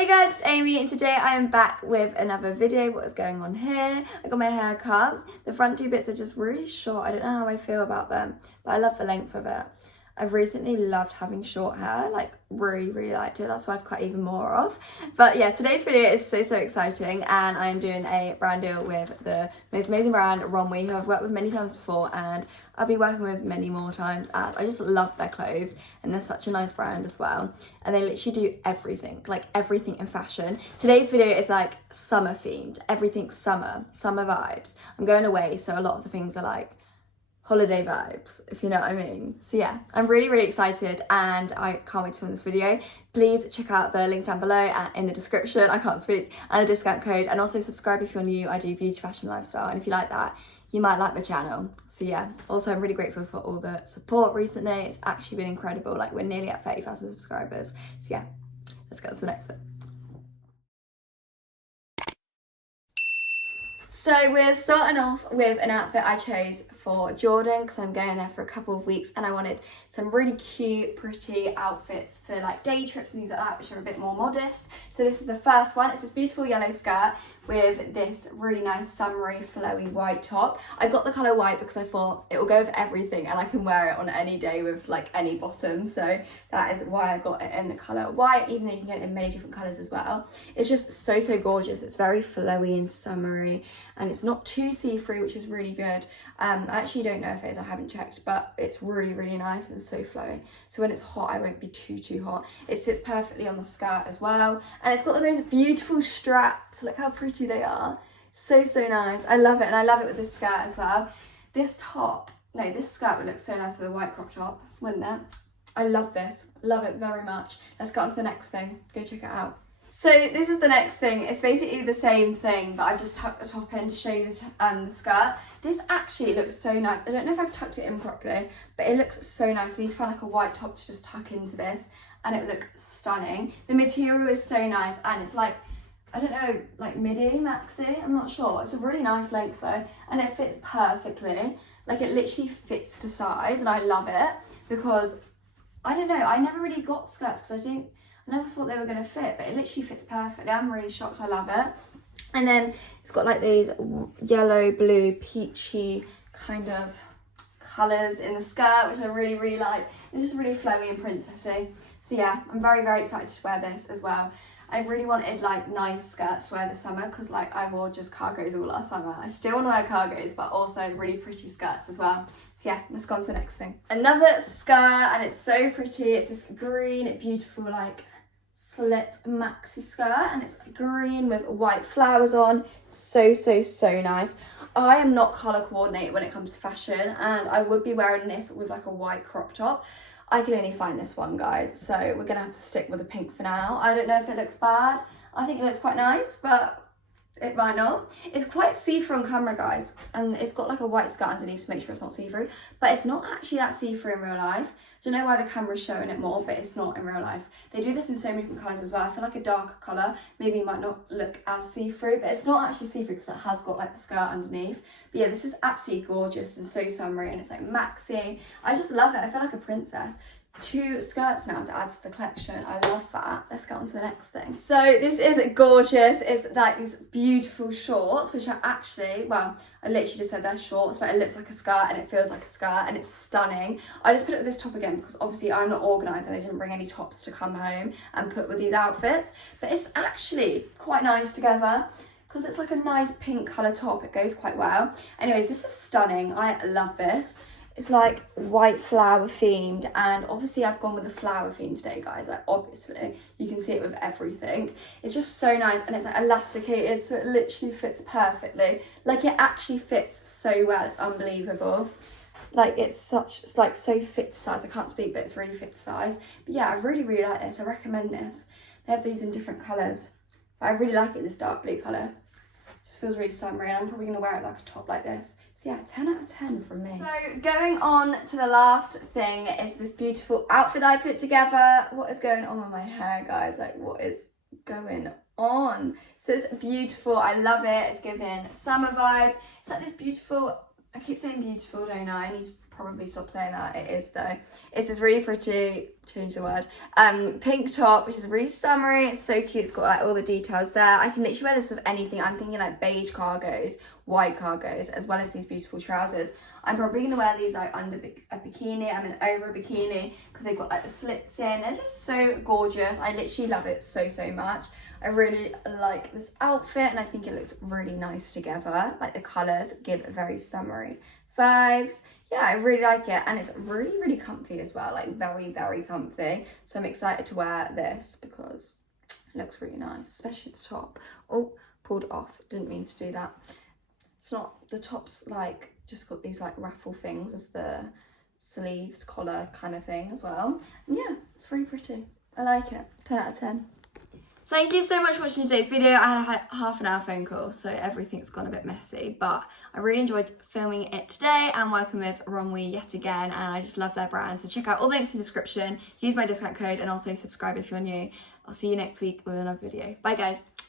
Hey guys, it's Amy and today I am back with another video. What is going on here? I got my hair cut. The front two bits are just really short. I don't know how I feel about them, but I love the length of it. I've recently loved having short hair, like really liked it. That's why I've cut even more off. But yeah, today's video is so exciting and I'm doing a brand deal with the most amazing brand, Romwe I, who I've worked with many times before and I'll be working with many more times as I just love their clothes and they're such a nice brand as well. And they literally do everything, like everything in fashion. Today's video is like summer themed, everything summer vibes. I'm going away, so a lot of the things are like holiday vibes, if you know what I mean. So yeah, I'm really excited and I can't wait to film this video. Please check out the links down below and in the description, I can't speak, and the discount code, and also subscribe if you're new. I do beauty, fashion, lifestyle, and if you like that, you might like my channel. So yeah, also I'm really grateful for all the support recently. It's actually been incredible. Like we're nearly at 30,000 subscribers. So yeah, let's go to the next bit. So we're starting off with an outfit I chose for Jordan because I'm going there for a couple of weeks and I wanted some really cute, pretty outfits for like day trips and things like that, which are a bit more modest. So this is the first one. It's this beautiful yellow skirt with this really nice summery flowy white top. I got the colour white because I thought it will go with everything and I can wear it on any day with like any bottom. So that is why I got it in the colour white, even though you can get it in many different colours as well. It's just so gorgeous. It's very flowy and summery and it's not too see-through, which is really good. I actually don't know if it is, I haven't checked, but it's really nice and so flowy. So when it's hot, I won't be too hot. It sits perfectly on the skirt as well. And it's got the most beautiful straps. Look how pretty they are. So nice. I love it. And I love it with this skirt as well. This skirt would look so nice with a white crop top, wouldn't it? I love this. Love it very much. Let's go on to the next thing. Go check it out. So this is the next thing. It's basically the same thing, but I've just tucked the top in to show you the skirt. This actually looks so nice. I don't know if I've tucked it in properly, but it looks so nice. I need to find like a white top to just tuck into this and it would look stunning. The material is so nice and it's like, I don't know, like midi, maxi, I'm not sure. It's a really nice length though and it fits perfectly. Like it literally fits to size and I love it because, I don't know, I never really got skirts because I never thought they were going to fit, but it literally fits perfectly. I'm really shocked. I love it. And then it's got like these yellow, blue, peachy kind of colours in the skirt, which I really like. It's just really flowy and princessy. So yeah, I'm very excited to wear this as well. I really wanted like nice skirts to wear this summer because like I wore just cargos all last summer. I still want to wear cargos, but also really pretty skirts as well. So yeah, let's go on to the next thing. Another skirt and it's so pretty. It's this green, beautiful like slit maxi skirt and it's green with white flowers on. So nice. I am not colour coordinated when it comes to fashion and I would be wearing this with like a white crop top. I could only find this one, guys, so we're gonna have to stick with the pink for now. I don't know if it looks bad. I think it looks quite nice, but it might not. It's quite see-through on camera, guys, and it's got like a white skirt underneath to make sure it's not see-through, but it's not actually that see-through in real life. Don't know why the camera's showing it more, but it's not in real life. They do this in so many different colours as well. I feel like a darker colour maybe might not look as see-through, but it's not actually see-through because it has got like the skirt underneath. But yeah, this is absolutely gorgeous and so summery and it's like maxi. I just love it. I feel like a princess. 2 skirts now to add to the collection. I love that. Let's get on to the next thing. So this is gorgeous. It's like these beautiful shorts, which are actually, well, I literally just said they're shorts, but it looks like a skirt and it feels like a skirt and it's stunning. I just put it with this top again because obviously I'm not organised and I didn't bring any tops to come home and put with these outfits, but it's actually quite nice together because it's like a nice pink colour top. It goes quite well. Anyways, this is stunning. I love this. It's like white flower themed and obviously I've gone with the flower theme today, guys. Like obviously you can see it with everything. It's just so nice and it's like elasticated so it literally fits perfectly. Like it actually fits so well. It's unbelievable. Like it's like so fit to size. I can't speak, but it's really fit to size. But yeah, I really like this. I recommend this. They have these in different colours, but I really like it in this dark blue colour. Just feels really summery and I'm probably going to wear it like a top like this. So yeah, 10 out of 10 from me. So going on to the last thing is this beautiful outfit that I put together. What is going on with my hair, guys? Like what is going on? So it's beautiful. I love it. It's giving summer vibes. It's like this beautiful, I keep saying beautiful, don't I? I need to probably stop saying that. It is though. It's this really pretty, change the word, pink top, which is really summery. It's so cute. It's got like all the details there. I can literally wear this with anything. I'm thinking like beige cargos, white cargos, as well as these beautiful trousers. I'm probably going to wear these like under a bikini, I mean over a bikini, because they've got like the slits in. They're just so gorgeous. I literally love it so much. I really like this outfit and I think it looks really nice together. Like the colours give very summery vibes. Yeah, I really like it, and it's really comfy as well, like very comfy. So I'm excited to wear this because it looks really nice, especially the top. Oh, pulled off, didn't mean to do that. It's not, the top's like just got these like raffle things as the sleeves, collar kind of thing as well. And yeah, it's really pretty. I like it. 10 out of 10. Thank you so much for watching today's video. I had a half an hour phone call, so everything's gone a bit messy, but I really enjoyed filming it today and working with Romwe yet again, and I just love their brand. So check out all the links in the description, use my discount code, and also subscribe if you're new. I'll see you next week with another video. Bye guys.